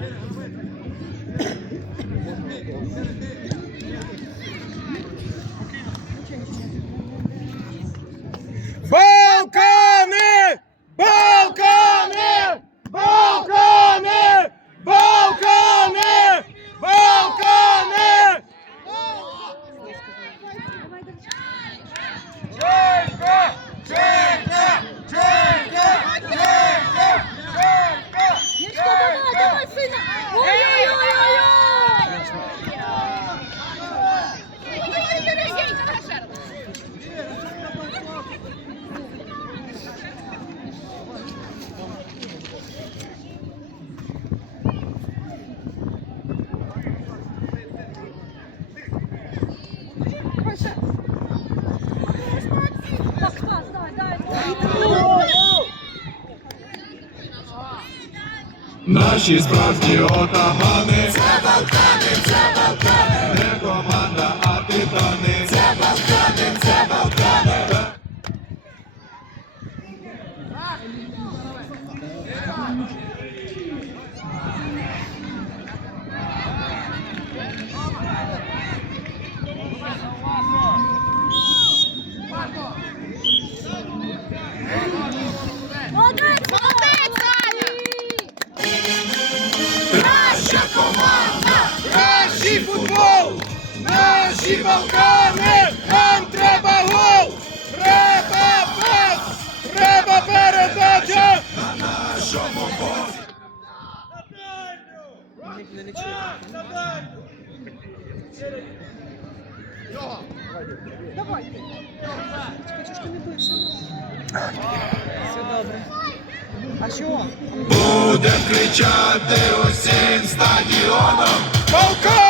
Thank you. наші справжні отамани. Давайте. Чекай, що не бився. Все добре. А що? Будем кричати усім стадіоном. Полков!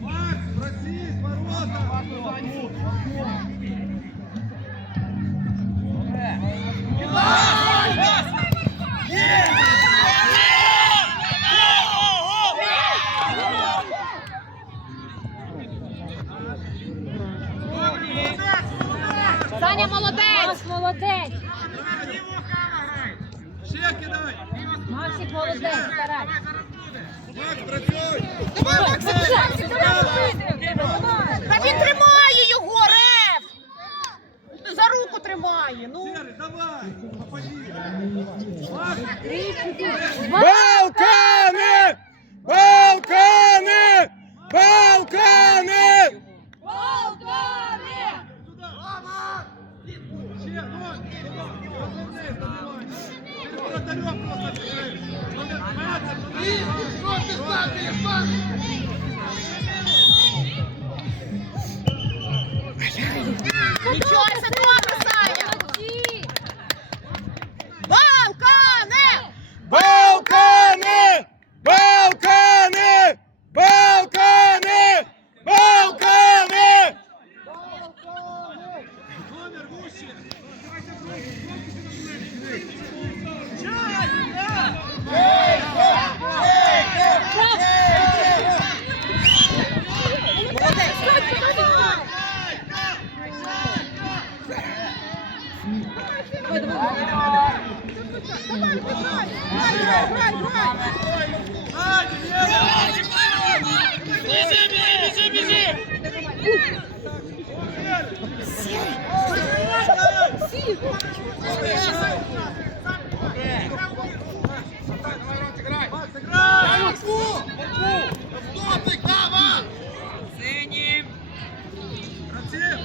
Макс, просись, ворота! Та він тримає його, Рев! За руку тримає, ну. Давай!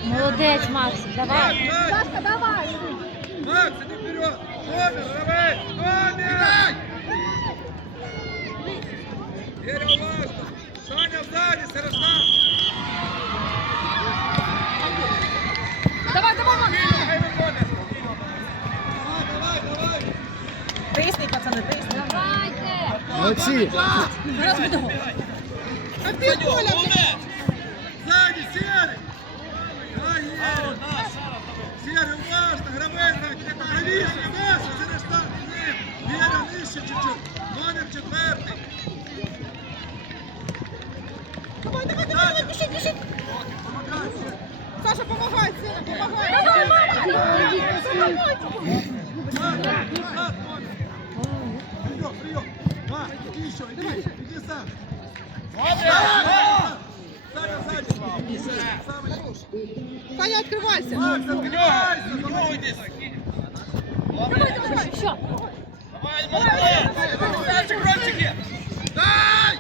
Молодець, Максик, давай! Сашка, давай! Макс, иди вперед! Номер, давай! Номер! Дерево важно! Саня сзади, Сарастан! Давай, давай, Макс! Хай виходить! Давай, давай, давай! Тисни, пацани, тисни. Давайте! Молодці! Зараз буде гол. А ти, Коля, Сзади, Серый! Ай, Серый! Серый, уважно! Гравець, Вера, нижче чуть-чуть! Номер четвертий! давай, давай, давай, давай, біжи, біжи. Помагай, Серый! Саша, помагай, Сеня, помагай. Давай, Максик! Назад, номер! Прием, прием! Ма, иди еще, иди, иди сам! Саня, сзади! Самый Саня, відкривайся. Макс, открывайся! Помогите! Давай, давай. Що? Дай!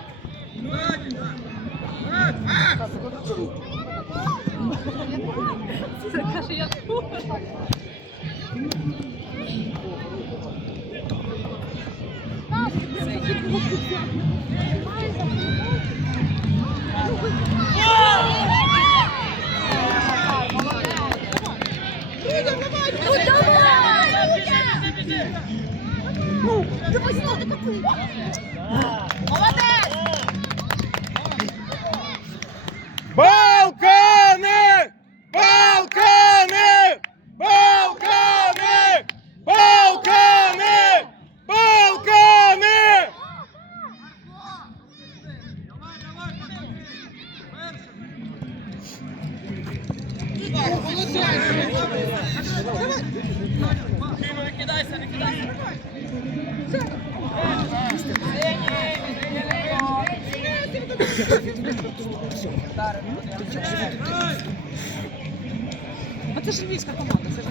Львівська команда, це ж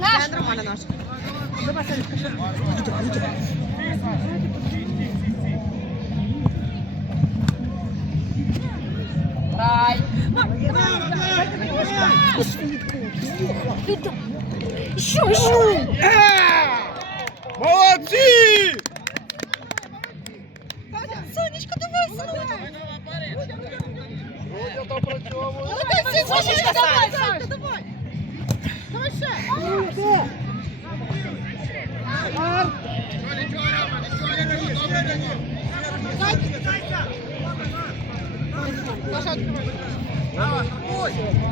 Наш! Це нормально наш. Давай, Саня, скажи. Браво, дай! Давай! Що, що? Молодці! Давай,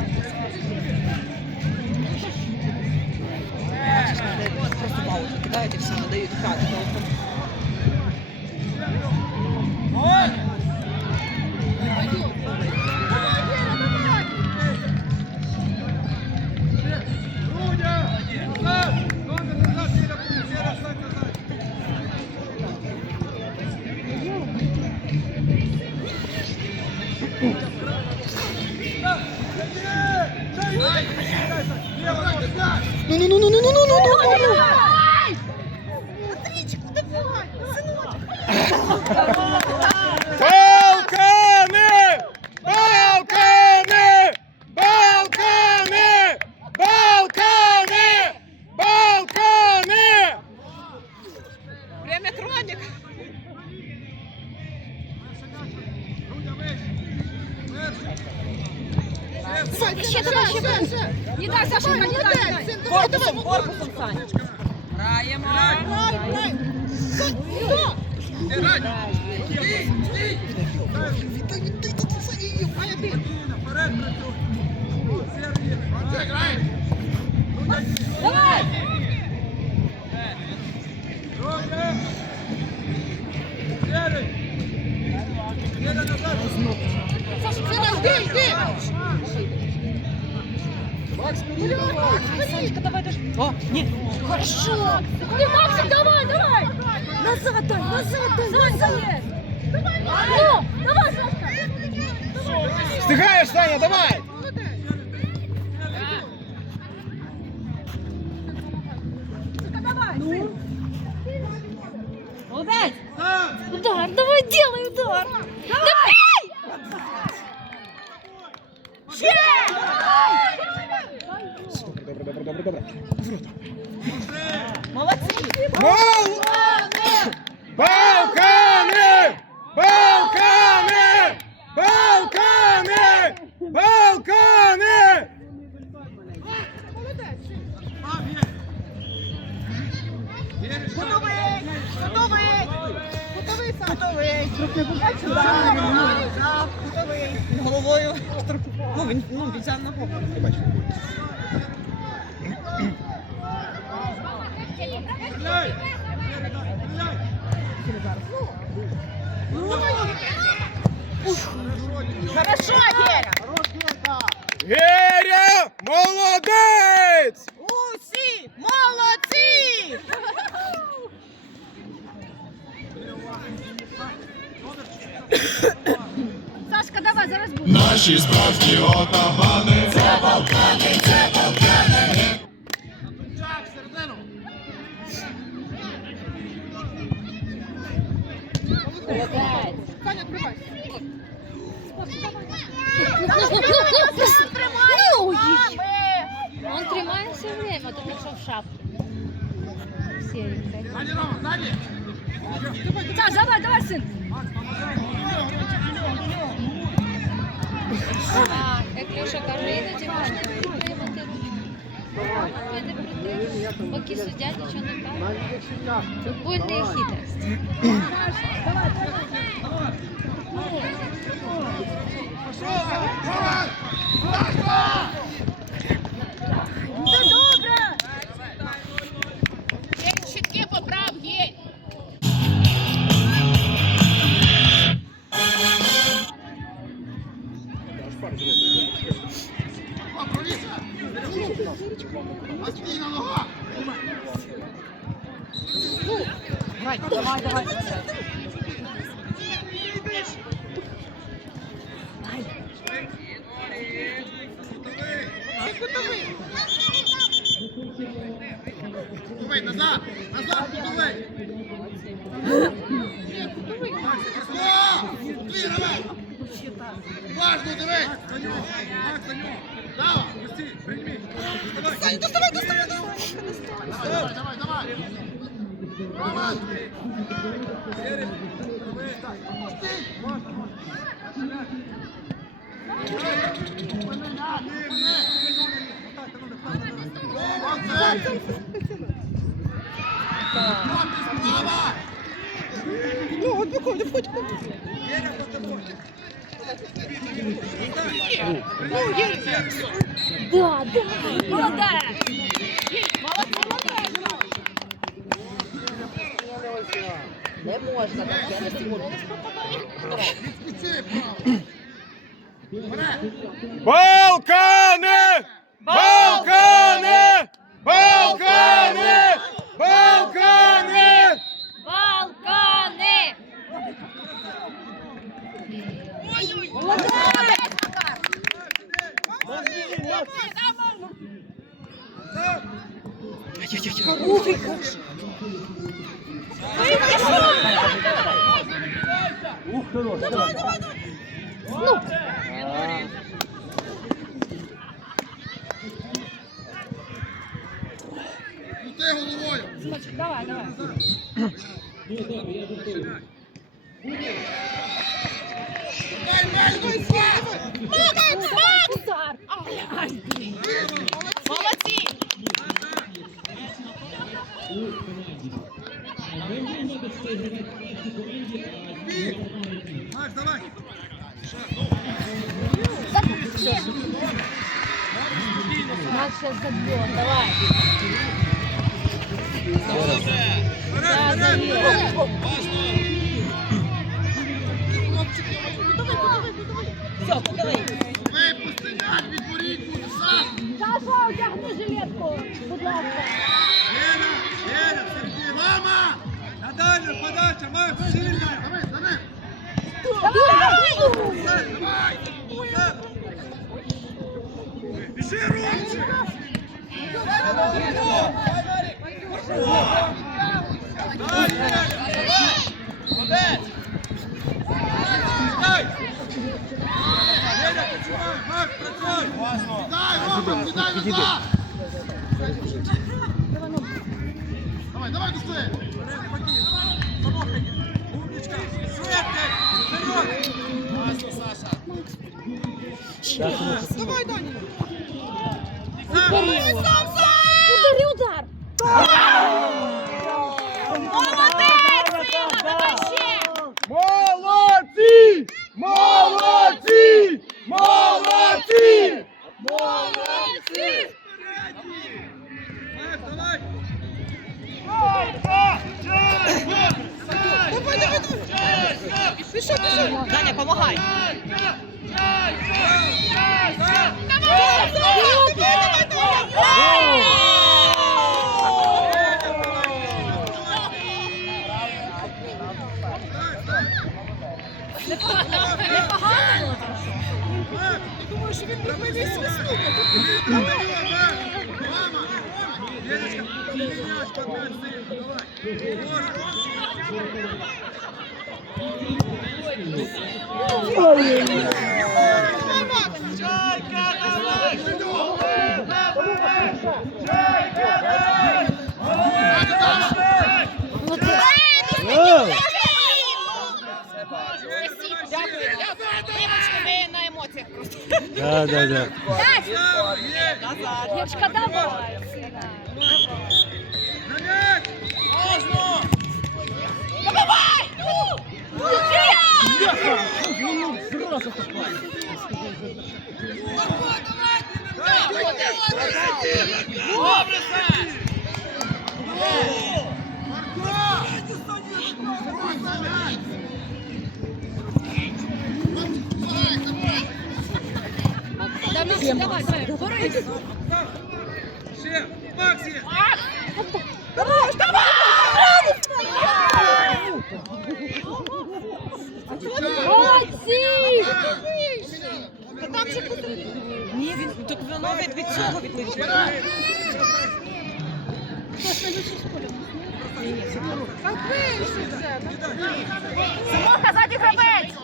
добре, добре, добре, добре. Молодці! Балкани! Балкани! Балкани! Балкани! Балкани! Готовий! Готовий! Готовий сам! Готовий! Головою. Ну, він, ну, бійця на голову. Хорошо, Геря! Геря! Молодець! Усі! Молодці! Сашка, давай, зараз буде. Наші справжні отамани. шапке. Серенькой. Так, давай, давай, сын. Так, Леша каже, іноді можна підтримати ручку. Поки суддя нічого не каже. Футбольна хитрість. Давай, давай, давай. Ну, от виходь, виходь. Ну, є. Да, да. Молодець. Не можна так, я не секунду. Балкани! Балкани! Балкани! Балкани! Балкани! Крути головою. Давай, давай. Дай, Удар. Молодці! Макс, давай. Макс сейчас забьет. Давай. Вперед, вперед. Все, подали. Саша, одягни жилетку. Будь ласка. Гена, Гена, Сергій, мама! Надалі, подача, Макс, сильно. Давай, давай. Давай. Давай. Біжи, Ромчик. Дай, Молодець. Дай. Геня, працювай, Макс, працюй. Дай, Рома, кидай назад. Давай, давай, души. Умничка. Швидкий. Вперед. Давай, Даня. Удари. Удари удар. Молодці! Макс, давай. Давай, давай, давай. Пішов, пішов. Даня, помагай. Давай, давай, давай. Давай. Ми просто. Да, да, да. Як шкода буває. сина. На м'яч! Можна! Давай, давай, борись. Ще! Макс є! Молодці! Та там же потрібно. Ні, він так воно від, від цього відлетить. Так вийшли вже. Симонка, ззаді гравець!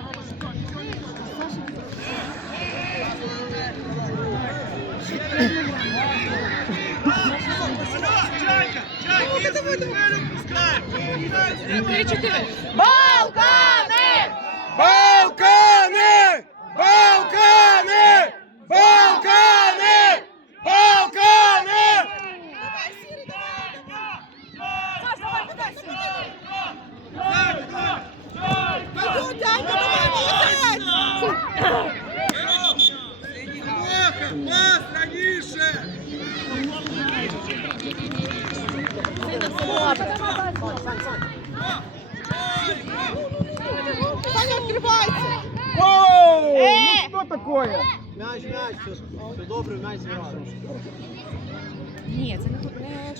Чайка! Давай, М'яч, м'яч, все, все добре, м'яч зіграв. Ні, це не тут. Не...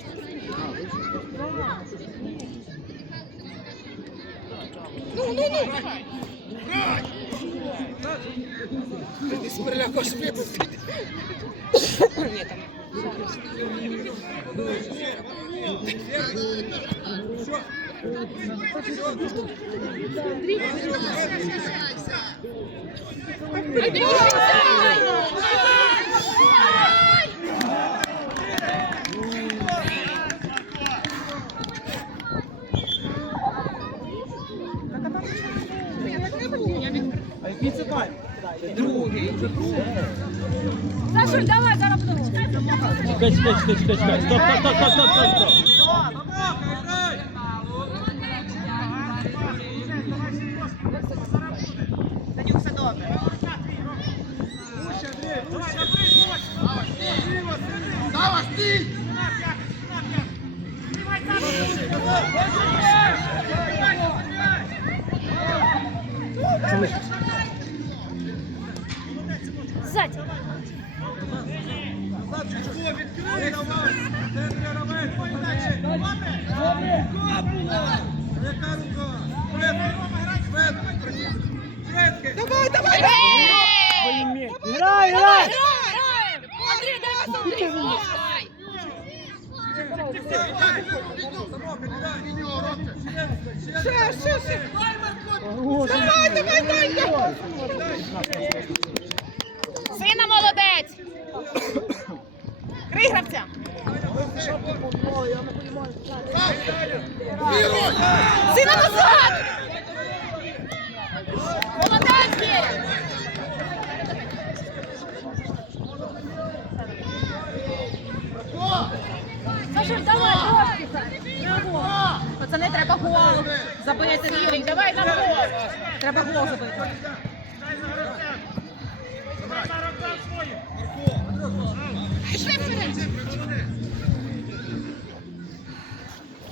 Ну, ну, ну. Ти спереляко шпиту. Ні, там. А який це бай? Другий. Сашуль, давай, зараз буду. Чекай, чекай, чекай, чекай, чекай. Стоп, стоп, стоп, стоп, стоп, стоп, стоп. Сина назад! Молодець, Віря! Сашуль, давай, трошки. Пацани, треба гол забити. Юрій, давай нам гол. Треба гол забити. Пішли вперед.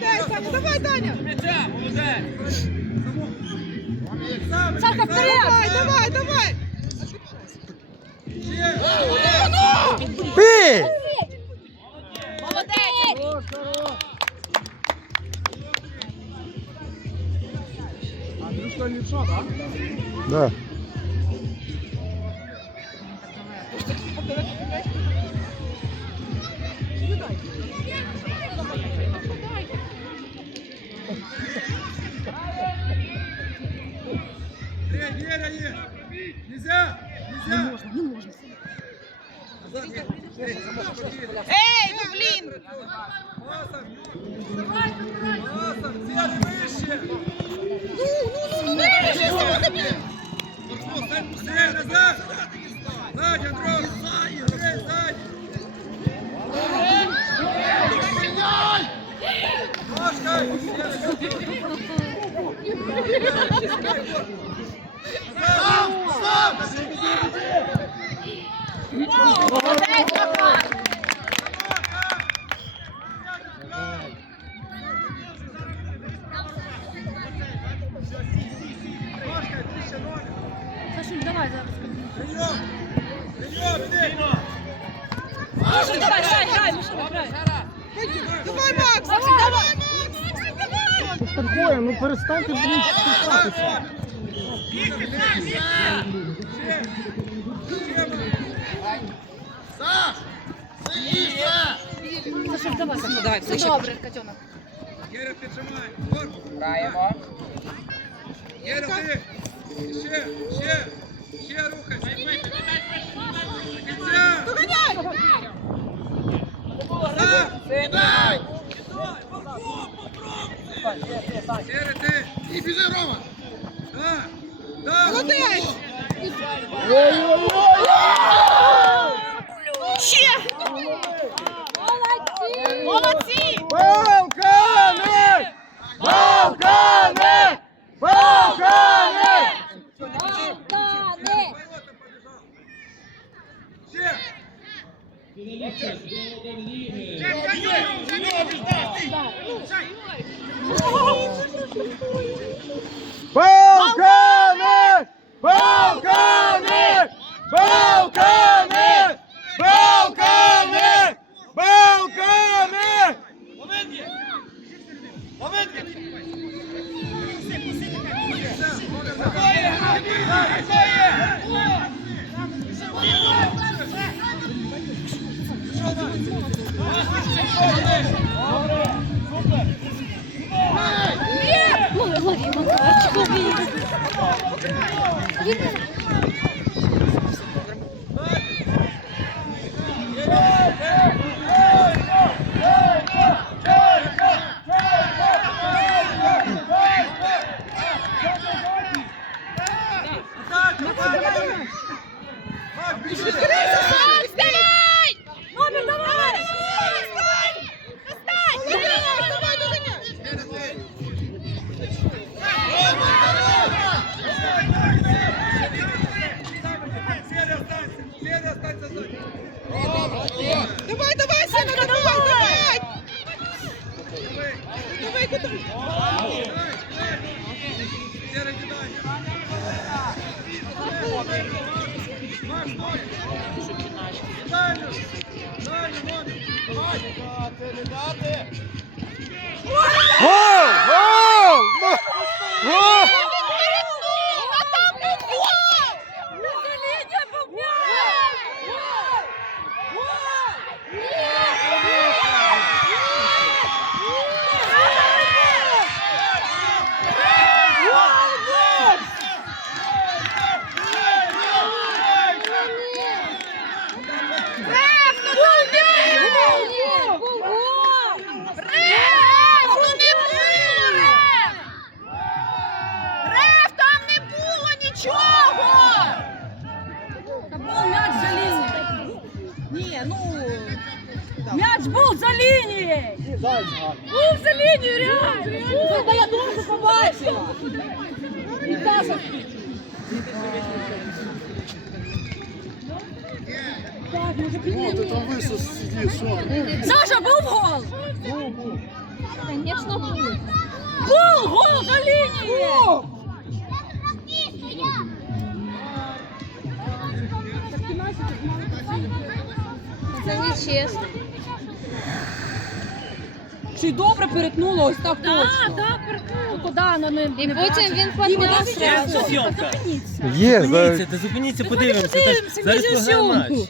Молодець, Саня, давай, Даня! Сашка, вперед. Давай, давай, давай! Бей! Молодець! Андрюшка? Да. Єра, піджимай. Граємо. Єра, ти. Ще, ще. Ще рухайся. Ти. Біжи, Рома. Так. Молодець. Молодці. Молодці. Балкани! Балкани! Балкани! Балкани! Balkani! Balkani! Balkani! 跟着来 Був за лінією, реально. Та я дуже побачила. І Саша. Так, може підійти. Саша, був гол? Звісно, був. Був гол за лінією. Це не чесно. Чи добре перетнуло ось так точно? Так, так, перетнуло. Куди воно не І потім він підняв Це зйомка. Є, Зупиніться, та зупиніться, подивимося. Та ж Зараз зйомку.